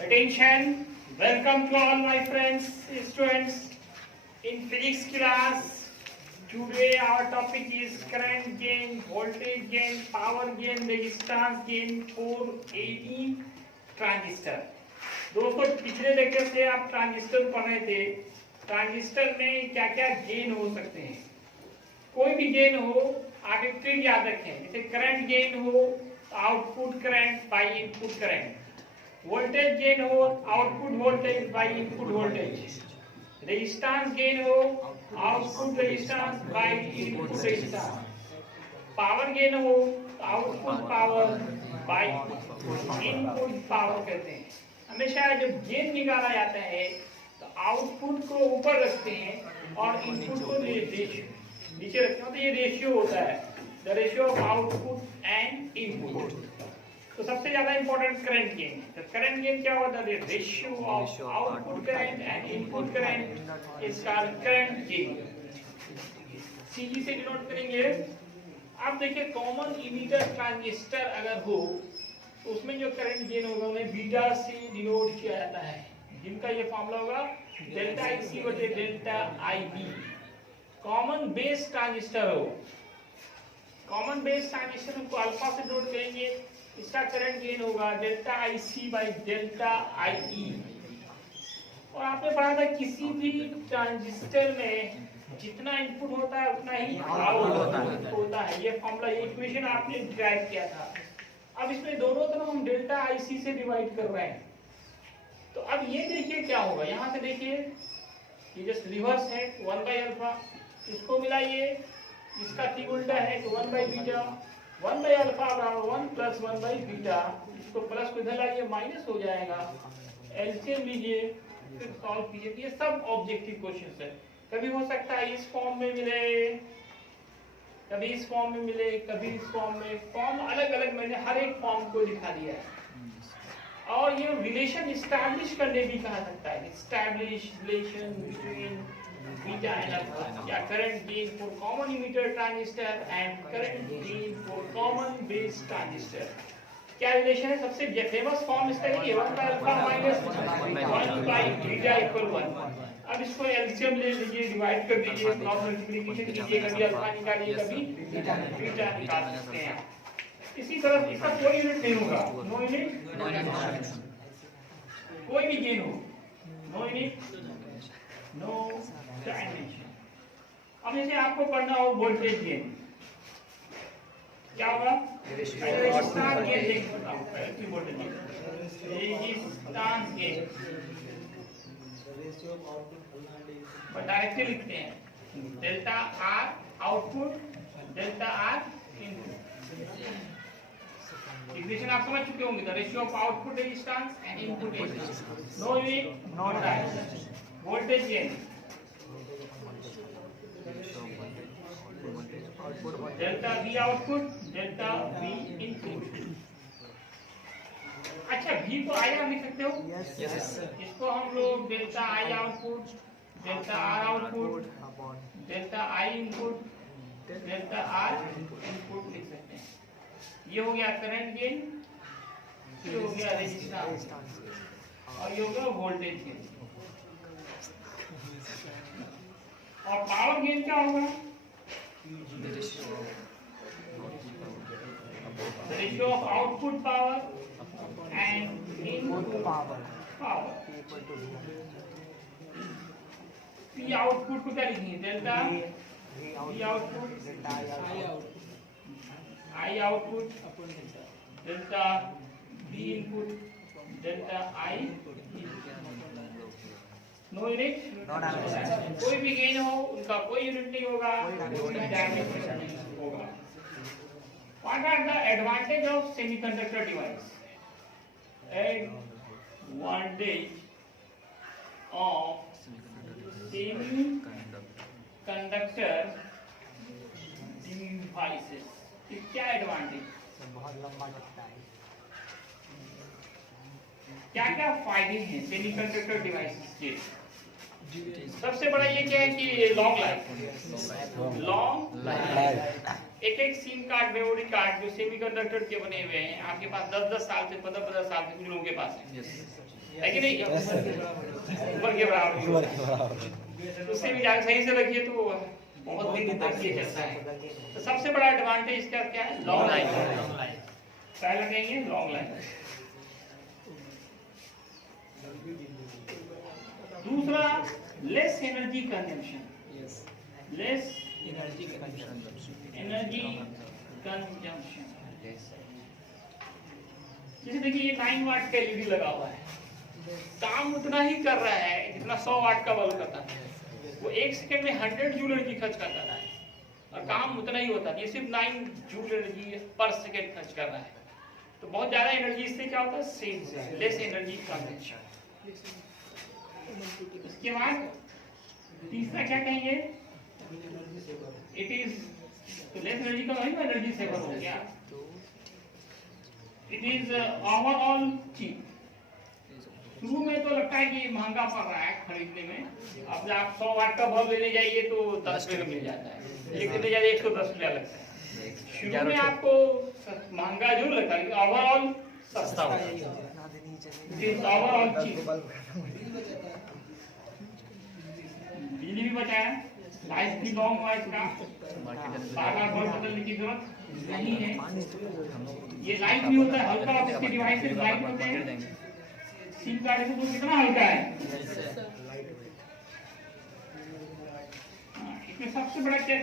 Attention, welcome to all my friends, students in physics class. Today our topic is current gain, voltage gain, power gain, resistance gain for any transistor. दोस्तों पिछले lecture से आप transistor पढ़ रहे थे। Transistor में क्या क्या गेन हो सकते हैं। कोई भी गेन हो आगे ट्रिक याद रखें, जैसे करंट गेन हो output current by input current, voltage gain हो output voltage by input voltage, resistance gain हो output resistance by input resistance, power gain हो output power by input power कहते हैं। हमेशा जब गेन निकाला जाता है तो आउटपुट को ऊपर रखते हैं और इनपुट को नीचे रखते हैं, तो ये रेशियो होता है, the ratio of output and input. तो सबसे ज्यादा इंपॉर्टेंट करंट गेन। तो करंट गेन क्या होता है? Ratio of output current and input current is called current gain. CG से डिनोट करेंगे। अब देखिए कॉमन इमीटर ट्रांजिस्टर अगर हो तो उसमें जो करंट गेन होगा उन्हें बीटा से डिनोट किया जाता है, जिनका ये फॉर्मूला होगा डेल्टा IC बटे delta IB। Common base transistor हो, कॉमन बेस ट्रांजिस्टर को अल्फा से डिनोट करेंगे, इसका करंट गेन होगा delta IC by delta IE। और आपने पढ़ा था किसी भी ट्रांजिस्टर में जितना इनपुट होता है उतना ही आउटपुट होता है। ये फॉर्मूला, ये इक्वेशन आपने ड्राइव किया था। अब इसमें दोनों तरफ हम डेल्टा IC से डिवाइड कर रहे हैं। तो अब ये देखिए क्या होगा, यहाँ से देखिए ये जस्ट रिवर्स है 1 बाई अल्फा, इसको मिलाइए, इसका ठीक उल्टा है तो 1 बाई बीटा, 1 बाई अल्फा बराबर 1 प्लस 1 बाई बीटा, इसको प्लस को इधर लाइए माइनस हो जाएगा, एलसीएम लीजिए फिर सॉल्व कीजिए। ये सब ऑब्जेक्टिव क्वेश्चंस है। कभी हो सकता है इस फॉर्म में मिले, कभी इस फॉर्म में मिले, कभी इस फॉर्म में, फॉर्म अलग अलग मैंने हर एक फॉर्म को दिखा दिया है। और ये रिलेशन इस्टैब्लिश करने भी कहा सकता है, establish relation between beta and alpha, या current gain for common emitter transistor and current gain for common base transistor. क्या रिलेशन है? सबसे फेमस फॉर्म इसका है 1 by alpha minus 1 by beta equal 1। अब इसको एलसीएम ले लीजिए, डिवाइड कर दीजिए, क्रॉस मल्टीप्लिकेशन कीजिए, कभी अल्फा निकालिए कभी बीटा निकाल सकते हैं। इसी तरह इसका कोई यूनिट नहीं होगा, नो यूनिट, कोई भी गेन हो, नो यूनिट नो डायमेंशन। अब जैसे आपको पढ़ना हो वोल्टेज गेन, क्या होगा? रेजिस्टेंस गेन देख बताओ, पहले voltage gain, resistance gain but directly लिखते हैं delta R output delta R input. Equation आप समझ चुके होंगे, the ratio of output resistance and input resistance, no unit no dimension. Voltage gain delta V output delta V input. अच्छा V को I लिख सकते हो? यस। इसको हम लोग delta I output delta R output delta I input delta R input लिख सकते हैं। ये हो गया करंट गेन, ये हो गया रेजिस्टेंस और ये हो गया वोल्टेज गेन। और पावर गेन क्या होगा? Ratio of output power and input power. P output को क्या लिखेंगे? Delta V output I output delta B input delta I no unit कोई भी गेन हो उनका कोई यूनिट नहीं होगा, कोई डायमेंशन नहीं होगा। What are the advantage of semiconductor device? Advantage of semiconductor devices, क्या एडवांटेज? बहुत लंबा लगता है। क्या क्या फायदे हैं सेमीकंडक्टर डिवाइसेस के? सबसे बड़ा ये क्या है कि लॉन्ग लाइफ, लॉन्ग लाइफ एक एक सिम कार्ड, मेमोरी कार्ड जो सेमीकंडक्टर के बने हुए हैं, आपके पास 10-10 साल से 15-15 साल से कुछ लोगों के पास है कि नहीं? उम्र के बराबर। तो उससे भी ज्यादा सही से रखिए तो बहुत दिन तक ये चलता है। तो सबसे बड़ा एडवांटेज इसका क्या है? Long life. क्या लगेंगे? Long life. दूसरा, less energy consumption. Less energy consumption. जैसे देखिए ये 9 वाट का एलईडी लगा हुआ है, काम उतना ही कर रहा है जितना 100 वाट का बल्ब करता है। वो 1 सेकंड में 100 जूल एनर्जी खर्च करता है और काम उतना ही होता है। ये सिर्फ 9 जूल एनर्जी पर सेकंड खर्च कर रहा है, तो बहुत ज्यादा एनर्जी इससे क्या होता है? Save, less energy consumption. इसके बाद तीसरा क्या कहेंगे? इट इज, तो लेस एनर्जी का वही एनर्जी सेवर हो गया। It is overall cheap. शुरू में तो लगता है कि महंगा पड़ रहा है खरीदने में। अब आप 100 वाट का बल्ब लेने जाइए तो 10 रुपए में मिल जाता है, लेकिन जाइए 110 रुपया लगता है। शुरू में आपको महंगा जरूर लगता है, लेकिन ओवरऑल सस्ता होता है। Overall cheap. बिजली भी बचाया, लाइफ भी लॉन्ग हुआ इसका, बार-बार बल्ब बदलने की जरूरत नहीं है। ये लाइट नहीं होता है, हल्का और इसके डिवाइसेस लाइट होते हैं। सिम कार्ड से तो कितना हल्का है। इसमें सबसे बड़ा क्या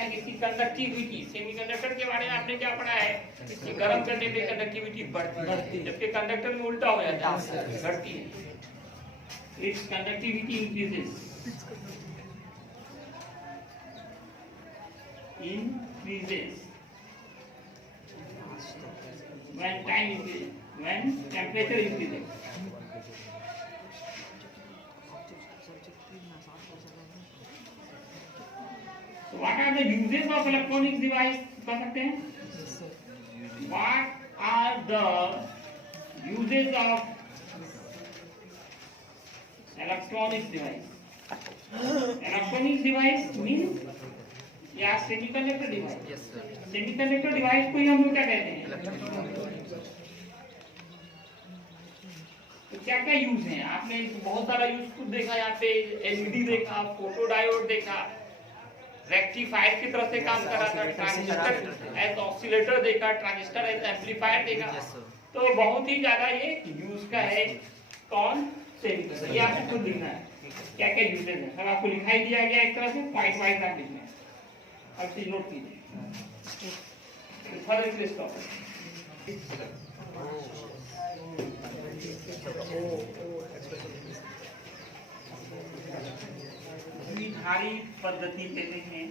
है कि कंडक्टिविटी। सेमीकंडक्टर के बारे में आपने क्या पढ़ा है? इसकी गर्म करने पे कंडक्टिविटी बढ़ती है, जबकि कंडक्टर में उल्टा हो जाता है, घटती है। It's conductivity increases when time increases, when temperature increases. So what are the uses of electronic device? कर सकते हैं? What are the uses of electronic device? Electronic device means या सेमीकंडक्टर डिवाइस। सेमीकंडक्टर डिवाइस को ही हम लोग क्या कहते हैं? तो क्या क्या यूज है? आपने बहुत सारा यूज खुद देखा, यहाँ पे एलईडी देखा, फोटो डायोड देखा, रेक्टिफायर की तरह से काम कर रहा था, ट्रांजिस्टर एज ऑसिलेटर देखा, ट्रांजिस्टर एज एम्पलीफायर देखा। तो बहुत ही ज्यादा ये यूज का है। कौन? सेमीकंडक्टर। ये आपको खुद लिखना है क्या क्या यूजेज है। सब आपको लिखाई दिया गया एक तरह से, पॉइंट वाइज आप लिखना है। अब चीज नोट कीजिए। द्विधारी पद्धति पे देखें।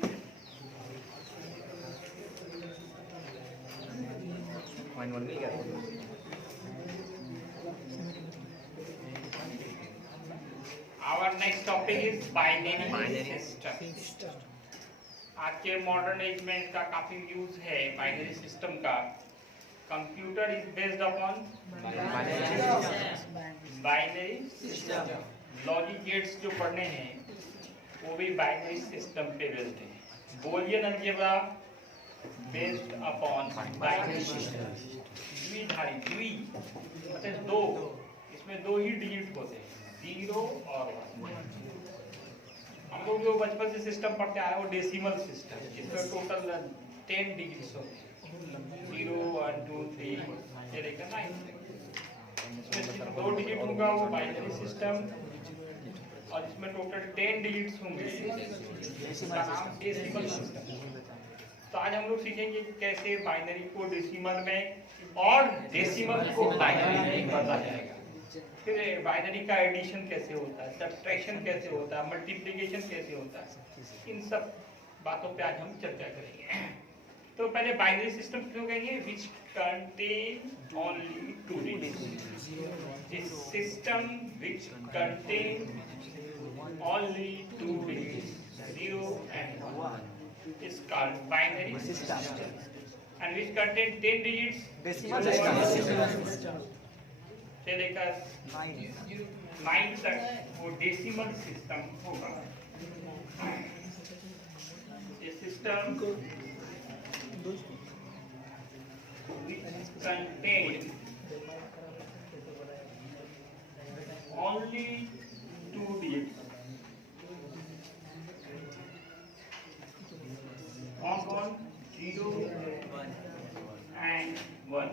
Our next topic is binary system. आज के मॉडर्न एज में इसका काफी यूज है बाइनरी सिस्टम का। Computer is based upon binary system. Logic gates जो पढ़ने हैं वो भी बाइनरी सिस्टम पे बेस्ड है। Boolean algebra based upon binary system. द्विधारी, द्वि मतलब दो, इसमें दो ही डिजिट होते हैं, 0 और 1। हम लोग जो बचपन से सिस्टम पढ़ते आए वो डेसिमल सिस्टम, इसमें टोटल 10 डिजिट्स होते हैं, 0 1 2 3 ये लेकर 9। इसमें सिर्फ 2 डिजिट होगा वो बाइनरी सिस्टम, और इसमें टोटल 10 डिजिट्स होंगे, इसका नाम डेसिमल सिस्टम। तो आज हम लोग सीखेंगे कैसे बाइनरी को डेसिमल में और डेसिमल को बाइनरी में बदला जाएगा। फिर बाइनरी का एडिशन कैसे होता है, सब्ट्रैक्शन कैसे होता है, मल्टीप्लिकेशन कैसे होता है, इन सब बातों पे आज हम चर्चा करेंगे। तो पहले बाइनरी सिस्टम क्यों कहेंगे? Which contain only 2 digits. This system which contain only 2 digits, 0 and 1 is called binary system, and which contain 10 digits, decimal system से लेकर 9 तक वो डेसिमल सिस्टम होगा। ये system which contain only two digits. Compound 0 and 1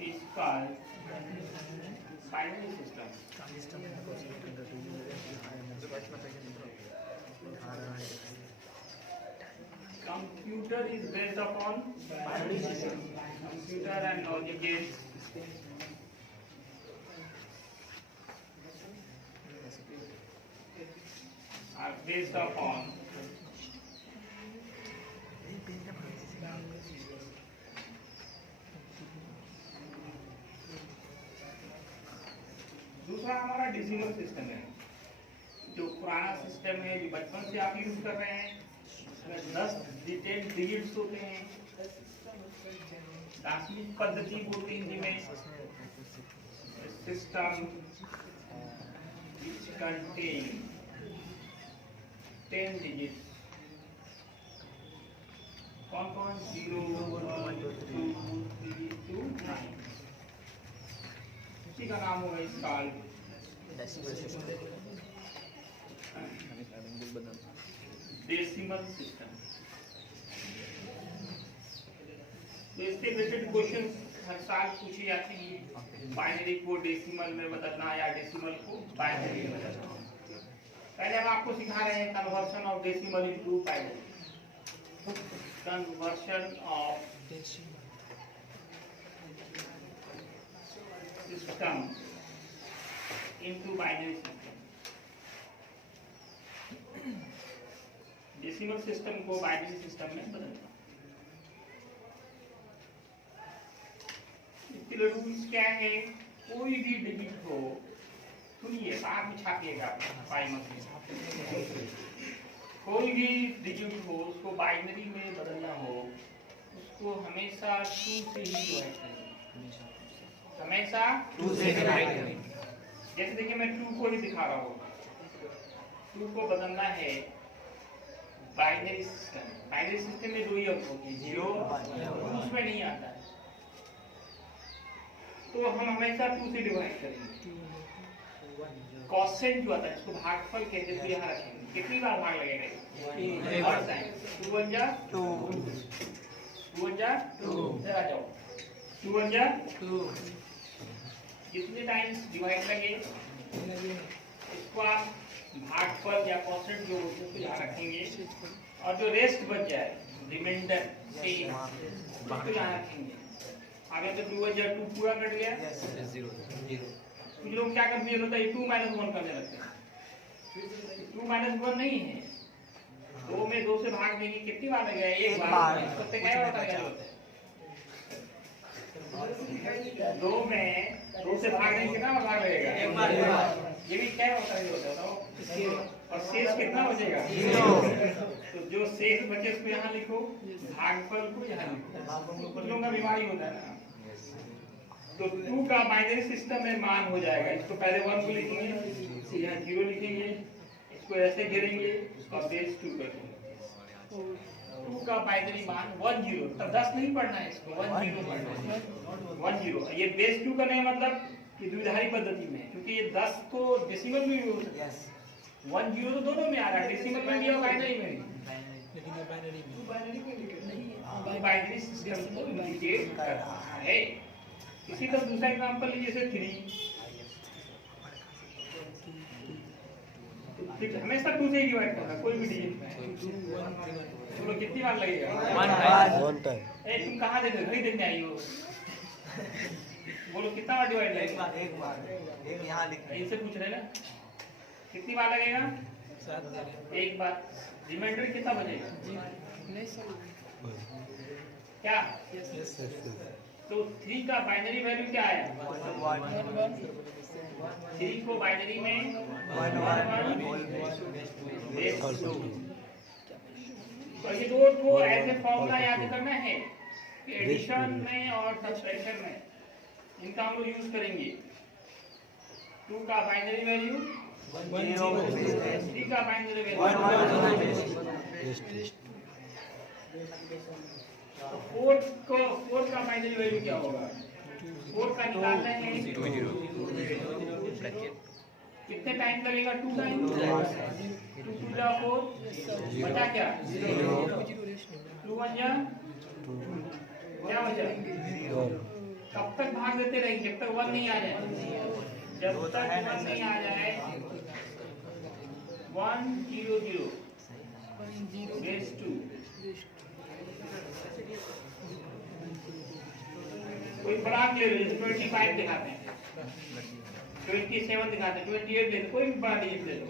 is called binary system. Computer is based upon binary system. Computer and logic gates are based upon दूसरा हमारा decimal system है, जो पुराना सिस्टम है, जो बचपन से आप यूज कर रहे हैं, उसमें 10 डिजिट्स होते हैं। दार्शनिक पद्धति बोलते हैं जिसमें सिस्टम which contain 10 digits. कौन 0 1 2 3 2 9, उसी का नाम होगा इस साल डेसिमल सिस्टम। तो इससे रिलेटेड क्वेश्चन हर साल पूछे जाते हैं। बाइनरी को डेसिमल में बदलना या डेसिमल को बाइनरी में बदलना। पहले हम आपको सिखा रहे हैं conversion of decimal into binary. Conversion of system into binary system. Decimal system को बाइनरी सिस्टम में बदलना। इसके रूल्स क्या है? कोई भी डिजिट हो, सुनिए साथ में छापिएगा पाई मशीन, कोई भी डिजिट हो उसको बाइनरी में बदलना हो, उसको हमेशा 2 से ही डिवाइड करेंगे। हमेशा 2 से डिवाइड करेंगे। जैसे देखिए मैं 2 को ही दिखा रहा हूँ। 2 को बदलना है बाइनरी सिस्टम। बाइनरी सिस्टम में 2 ही अंक होते हैं, 0 उसमें नहीं आता है, तो हम हमेशा 2 से डिवाइड करेंगे। क्वोशिएंट जो आता है इसको भागफल कहते हैं, तो यहाँ रखेंगे। कितनी बार भाग लगेगा? 2 1 जा 2, 2 1 जा 2, इधर आ जाओ, 2 1 जा 2। कितने टाइम्स डिवाइड लगे इसको आप भागफल या क्वोशिएंट जो होते हैं उसको यहाँ रखेंगे, और जो रेस्ट बच जाए रिमाइंडर से उसको यहाँ रखेंगे। आगे तो 2 1 जा 2 पूरा कट गया, 0 0। कुछ लोग क्या कंफ्यूज होता है, 2 - 1 करने लगते हैं। 2 - 1 नहीं है, 2 में 2 से भाग देंगे, कितनी बार लगेगा? एक बार। इससे क्या होता है? 2 में 2 से भाग देंगे, कितना भाग लगेगा? एक बार। ये भी क्या होता है? और शेष कितना बचेगा? 0। तो जो शेष बचे उसको यहाँ लिखो, भागफल को यहाँ लिखो। कुछ लोगों का बीमारी होता है ना, तो 2 का बाइनरी सिस्टम में मान हो जाएगा। इसको पहले 1 को लिखेंगे, यहाँ 0 लिखेंगे, इसको ऐसे घेरेंगे, और बेस 2 करेंगे। 2 का बाइनरी मान 1 0, तब 10 नहीं पढ़ना है, इसको 1 0 पढ़ना है। 1 0 ये बेस 2 का नहीं मतलब कि द्विधारी पद्धति में, क्योंकि ये 10 तो डेसिमल में भी हो सकता है। 1 0 तो दोनों में आ रहा है, डेसिमल में भी और बाइनरी में भी। लेकिन ये बाइनरी सिस्टम को इंडिकेट कर रहा है। इसी तरह दूसरा एग्जांपल लीजिए, जैसे 3 हमेशा 2 से ही डिवाइड करना, कोई भी डिजिट में। चलो कितनी बार लगेगा? 1 टाइम। तुम कहाँ देखते? घड़ी देखने आई हो? बोलो कितना बार डिवाइड लगेगा? एक बार। एक यहाँ लिख, इनसे पूछ रहे ना, कितनी बार लगेगा? एक बार। रिमाइंडर कितना बचेगा? क्या? तो 3 का बाइनरी वैल्यू क्या आया? 3 को बाइनरी में 1 1 2। तो ये 2 को ऐसे फॉर्मूला याद करना है, एडिशन में और सब्ट्रैक्शन में इनका हम लोग यूज करेंगे। 2 का बाइनरी वैल्यू 1 0, 3 का बाइनरी वैल्यू 1 1। तो फोर्थ का फाइनल वैल्यू क्या होगा? 4 का निकालना है, कितने टाइम लगेगा? 2 टाइम, 2 2 जा 4, बचा क्या? 2 1 जा क्या बचा? कब तक भाग देते रहेंगे जब तक 1 नहीं आ जाए? जब तक 1 नहीं आ जाए 1 0 0 बेस 2। कोई बड़ा ले लो, 25 दिखाते हैं, 27 दिखाते हैं, 28 ले लो, कोई भी बड़ा डिजिट ले लो।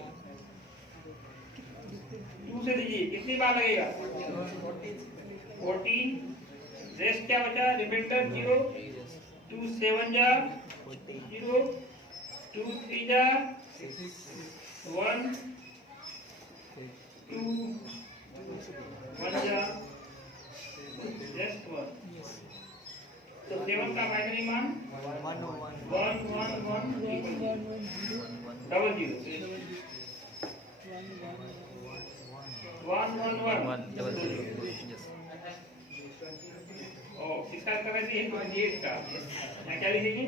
2 से दीजिए, कितनी बार लगेगा? 14। रेस्ट क्या बचा? रिमाइंडर 0, 2 7 जा 0, 2 3 जा 1, 2 1 जा जस्ट 1। तो 7 का बाइनरी मान 1 1 1 डबल 0 1 1 1 ओ किसका कर रहे हैं? 28 का। मैं क्या लिखेंगे?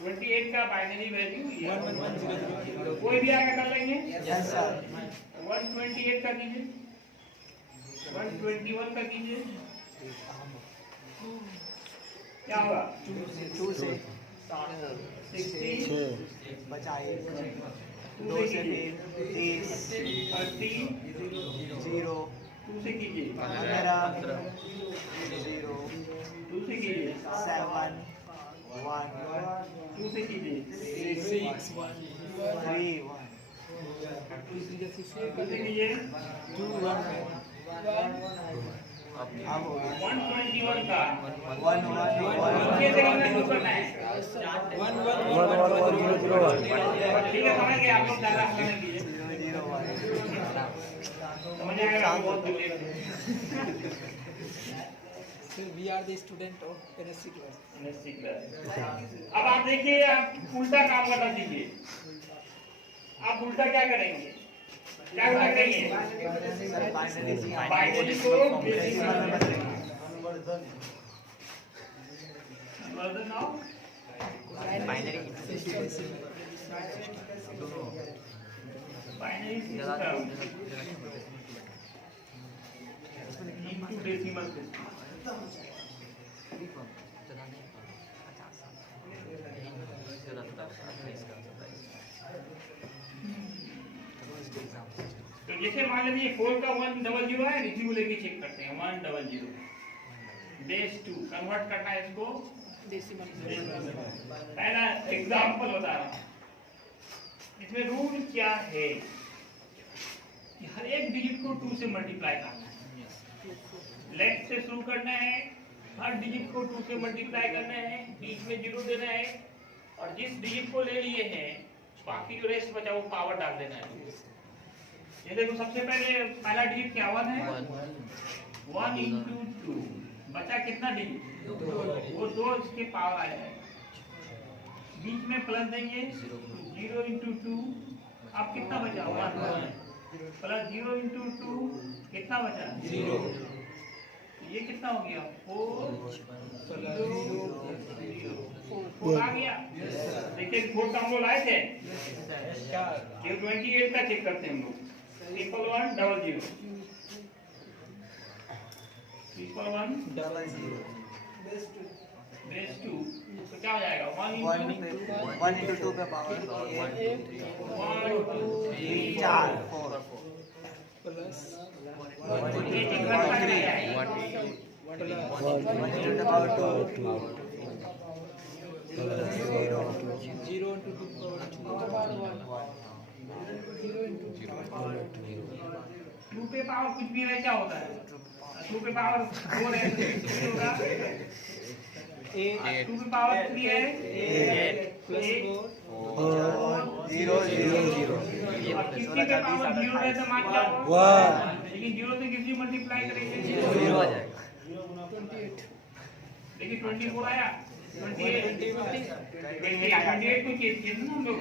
28 का बाइनरी वैल्यू 1110। कोई भी आगे कर लेंगे? Yes sir. 128 का कीजिए, 121 का कीजिए, क्या होगा? 2 से 60 बचाइए, 2 से 30, 30 0 2 से कीजिए, 15, 0 2 से कीजिए, 7 1 2 से कीजिए, 6 3 1 2 से कीजिए, 2 1 अब हो गया 121 का 1 1 नीचे से कितना शुरू करना है? 1 1 1 1 0 1। ठीक है, समझ गए आप लोग, ज्यादा समझ लीजिए, 0 1 समझ आएगा आपको बहुत जल्दी। Sir, we are the student of NSC class. NSC class. अब आप देखिए, आप उल्टा काम करना सीखिए। आप उल्टा क्या करेंगे? क्या उल्टा करेंगे? बाइनरी को डेसिमल में बदलेंगे। Conversion of binary system into decimal system. तो जैसे मान लीजिए 4 का 100 है, इसी को लेके चेक करते हैं। 100 बेस 2 कन्वर्ट करना है इसको Decimal. पहला एग्जांपल बता रहा हूँ। इसमें रूल क्या है कि हर एक डिजिट को 2 से मल्टीप्लाई करना है। लेफ्ट से शुरू करना है, हर डिजिट को 2 से मल्टीप्लाई करना है, बीच में 0 देना है, और जिस डिजिट को ले लिए हैं बाकी जो रेस्ट बचा वो पावर डाल देना है। ये देखो, सबसे पहले पहला डिजिट क्या 1 है, 1 इंटू 2 बचा कितना डिजिट? वो 2 इसके पावर आ जाएगा। बीच में प्लस देंगे 0 इंटू 2, अब कितना बचा? 1 प्लस 0 इंटू 2 कितना बचा? 0। ये कितना हो गया? 4 आ गया। देखिए 4 का हम लोग लाए थे, ये 28 का चेक करते हैं हम लोग। 1 1 0 0 1 बेस 2 तो क्या हो जाएगा? 1 into 2 पे पावर 1 2 3 4 4 Plus 1 ये into कितना power बचा 3 है? 1 into the power 2 0 0 into 2 power 1. 2 पे पावर कुछ भी है, क्या होता है? 2 पे पावर 4 है, कितनी होगा? 2 पे पावर 3 है, 8 Plus 4. 0 0 0 और कितनी पे पावर 0 है तो मान क्या होगा? लेकिन 0 से किसी मल्टीप्लाई करेंगे 0 आ जाएगा। 28. देखिए 24 आया, 28 को कितना हम लोग?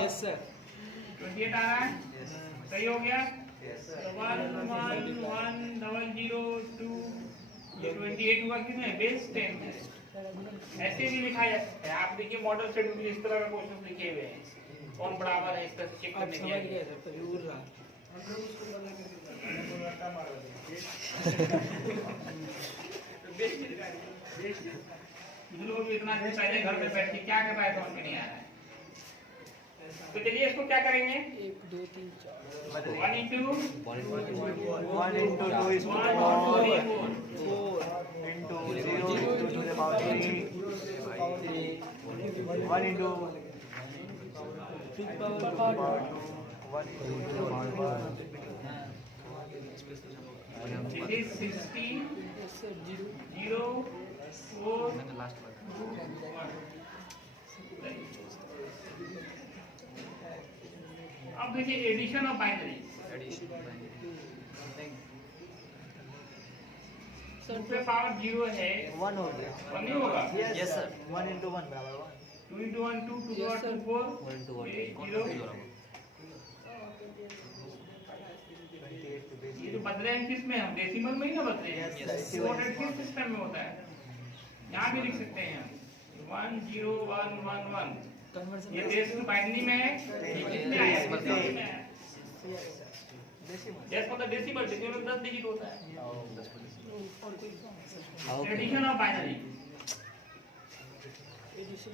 Yes sir. 28 आ रहा है, सही हो गया। 1 1 1 0 0 2 ये 28 हुआ कितने बेस 10 है। ऐसे भी लिखा जा सकता है। आप देखिए मॉडल सेट में इस तरह का क्वेश्चन लिखे हुए हैं, कौन बराबर है इसका चेक आप करने के समझ लिए। गए सर जरूर रहा लोग इतना पहले घर में बैठ के क्या कर रहा है समझ में नहीं आ रहा है। तो चलिए इसको क्या करेंगे, 1 2 3 4 1 into 1 into 2 is 1 4 into 0 into 2 to the power 3 1 into 3 power 2 1 into 2 to the power 1 this is 60 yes sir 0 0 4 अब देखिए एडिशन ऑफ बाइनरी। सर पे पावर 0 है 1 हो गया 1 नहीं होगा। yes sir 1 into 1 बराबर 1 2 into 1 2 2 Yes, power sir. 2 4 1 into 1 0 28 to base ये जो बदल रहे हैं किस में, हम डेसिमल में ही ना बदल रहे हैं। Yes, yes. कोडेड किस सिस्टम में होता है, यहाँ भी लिख सकते हैं 1 0 1 1 1। कन्वर्जन ये डेसिमल बाइनरी में है, कितने आया है डेसिमल में है। डेसिमल मतलब डेसिमल, डेसिमल में 10 डिजिट होता है। और कोई addition of binary. Addition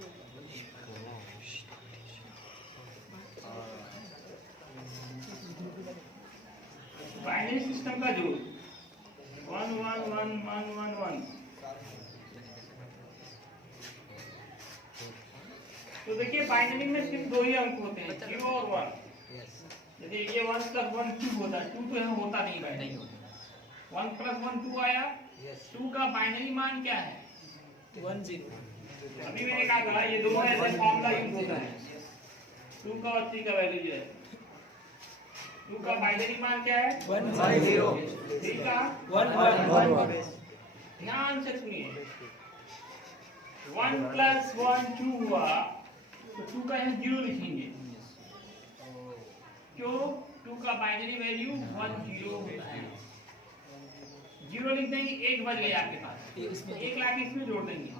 binary system का जो 1 1 1 1 1 1, तो देखिए बाइनरी में सिर्फ दो ही अंक होते हैं 0 और 1। जैसे ये 1 plus 1 2 होता है, 2 तो यहाँ होता नहीं बाइनरी। 1 plus 1 2 आया, 2 का बाइनरी मान क्या है 1 0 अभी मैंने कहा था ये दोनों ऐसे फॉर्मूला यूज होता है। 2 का और 3 का वैल्यू जो है, 2 का बाइनरी मान क्या है 1 0 3 का 1 ध्यान से सुनिए। 1 plus 1 2 हुआ तो 2 का यहाँ 0 लिखेंगे, क्यों 2 का बाइनरी वैल्यू 1 0 होता है। 0 लिख देंगे, 1 बच गया आपके पास, 1 लाख इसमें जोड़ देंगे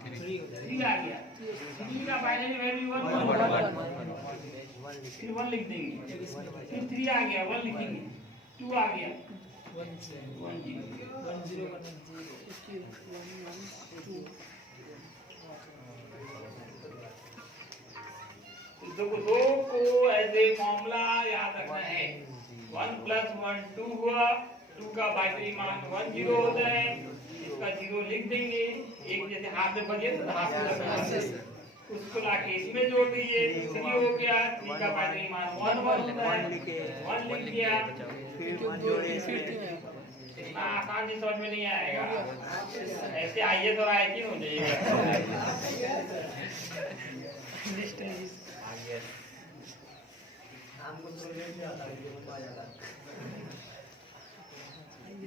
3 आ गया। 3 का बाइनरी वैल्यू 1 फिर 1 लिख देंगे, फिर 3 आ गया 1 लिखेंगे, 2 आ गया 1 0 1 0 इसकी 1 1 2 दो को ऐसे फॉर्मूला याद रखना है। 1 plus 1 2 हुआ, 2 का बाइनरी मान 1 0 होता है, इसका 0 लिख देंगे, एक जैसे हाथ में बजे तो हाथ में लगना है, उसको लाके इसमें जोड़ दीजिए, 3 हो गया। 3 का बाइनरी मान 1 1 होता है, 1 लिख दिया, फिर 1 जोड़े इतना आसान से समझ में नहीं आएगा, ऐसे आईएएस और आईटी हो जाएगा।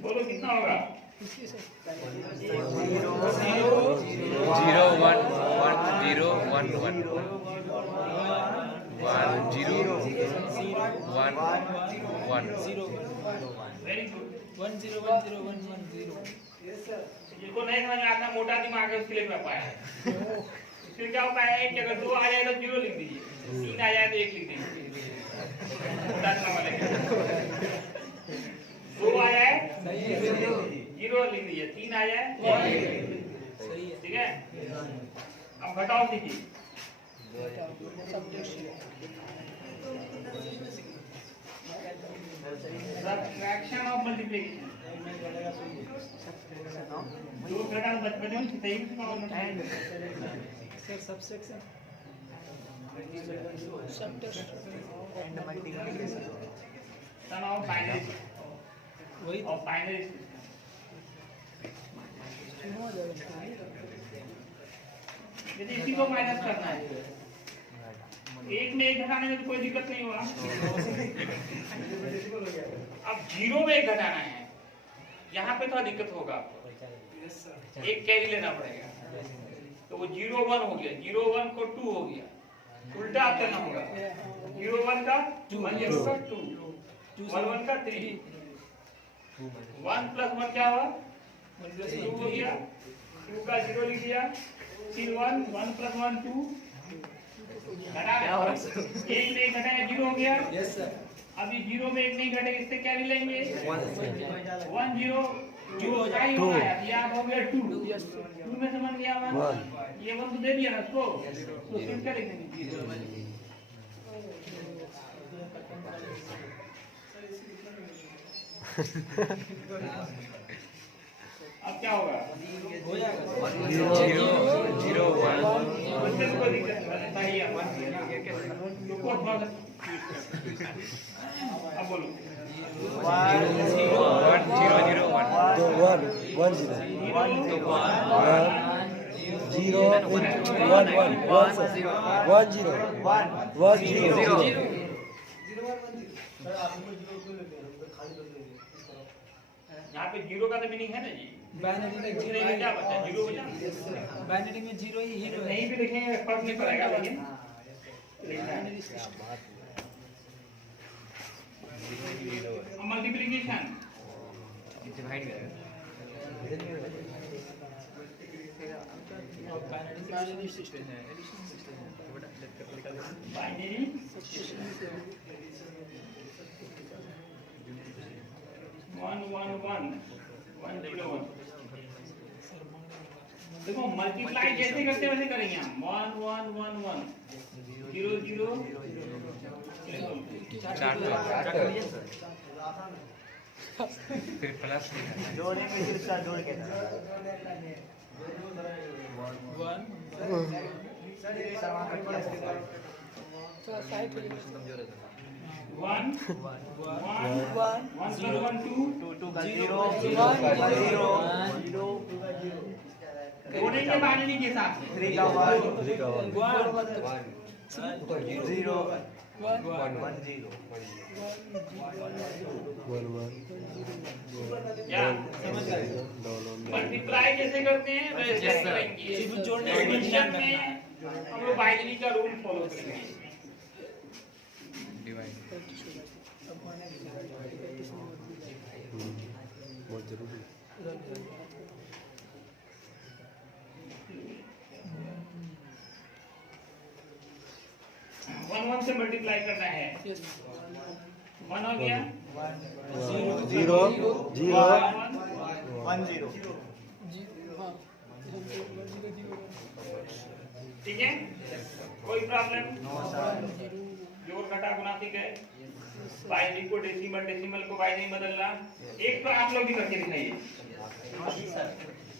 बोलो कितना होगा 0 1 1 0 1 1 1 0 1 1 वेरी गुड। 1 0 1 0 1 1 0 जिसको नहीं समझ में आता मोटा दिमाग है उसके लिए मैं पाया है। इसके क्या उपाय है कि अगर 2 आ जाए तो 0 लिख दीजिए, 3 आ जाए तो 1 लिख दीजिए। मोटा दिमाग वाले 2 आ जाए 0 लिख दीजिए, 3 आ जाए 1 लिख दीजिए। सही है ठीक है, अब घटाओ सीखिए। Subtraction of multiplication। दो घटा बचपन में सही sir subtraction and multiplication son of binary वही of binary तीनों आ जाएगा यदि इसी को माइनस करना है, एक में एक घटाने में तो कोई दिक्कत नहीं होगा। अब 0 में एक घटाना है, यहाँ पे थोड़ा दिक्कत होगा आपको, एक कैरी लेना पड़ेगा। तो वो 0 1 हो गया, 0 1 को 2 हो गया, उल्टा आप करना होगा। 0 1 का 1 0 का 2, 1 1 का 3 1 प्लस 1 क्या हुआ 2 हो गया 2 का 0 लिख दिया फिर 1 1 प्लस 1 2 घटा एक नहीं घटाया 0 हो गया यस सर अभी 0 में एक नहीं घटेगा इससे क्या भी लेंगे 1 0 जो क्या ही होगा ये आप हो गया 2 2 में समझ गया हुआ ये 1 तो दे दिया ना उसको तो फिर क्या लिखेंगे अब क्या होगा हो जाएगा 0 0 1 बच्चे को दिक्कत बताइए अब बोलो 1 0 0 1 1 1 0 1 0 यहाँ पे 0 का तो मीनिंग है ना जी बाइनरी में जीरो में क्या बचा 0 बचा बाइनरी में 0 ही हीरो है नहीं भी लिखेंगे फर्क नहीं पड़ेगा लेकिन मल्टीप्लिकेशन बाइनरी सिस्टम है बाइनरी 1 1 1 1 0 1 देखो मल्टीप्लाई जैसे करते वैसे करेंगे हम 1 1 1 1 0 0 फिर प्लस जोड़ेंगे फिर उसका जोड़ के 1 जोड़ेंगे बाइनरी के साथ 3 का क्या मल्टीप्लाई कैसे करते हैं वैसे करेंगे जोड़ने एडिशन में हम लोग बाइनरी का रूल फॉलो करेंगे डिवाइड बहुत जरूरी 1 1 से मल्टीप्लाई करना है 1 हो गया 0 0 1 ठीक है कोई प्रॉब्लम जोड़ घटा गुणा ठीक है बाइनरी को डेसिमल डेसिमल को बाइनरी बदलना एक तो आप लोग भी करके दिखाइए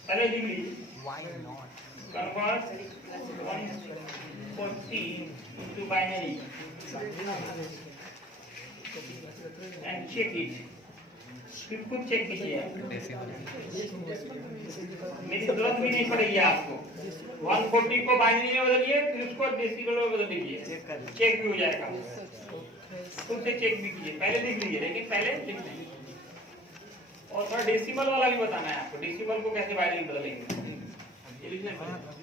पहले लिख लीजिए convert 140 into binary and check it फिर खुद चेक कीजिए मेरी जरूरत भी नहीं पड़ेगी आपको 140 को बाइनरी में बदलिए फिर उसको डेसिमल में बदल दीजिए चेक भी हो जाएगा खुद से चेक भी कीजिए पहले लिख लीजिए लेकिन पहले लिख लीजिए और थोड़ा डेसिमल वाला भी बताना है आपको डेसिमल को कैसे बाइनरी में बदलेंगे ये लिखना पड़ेगा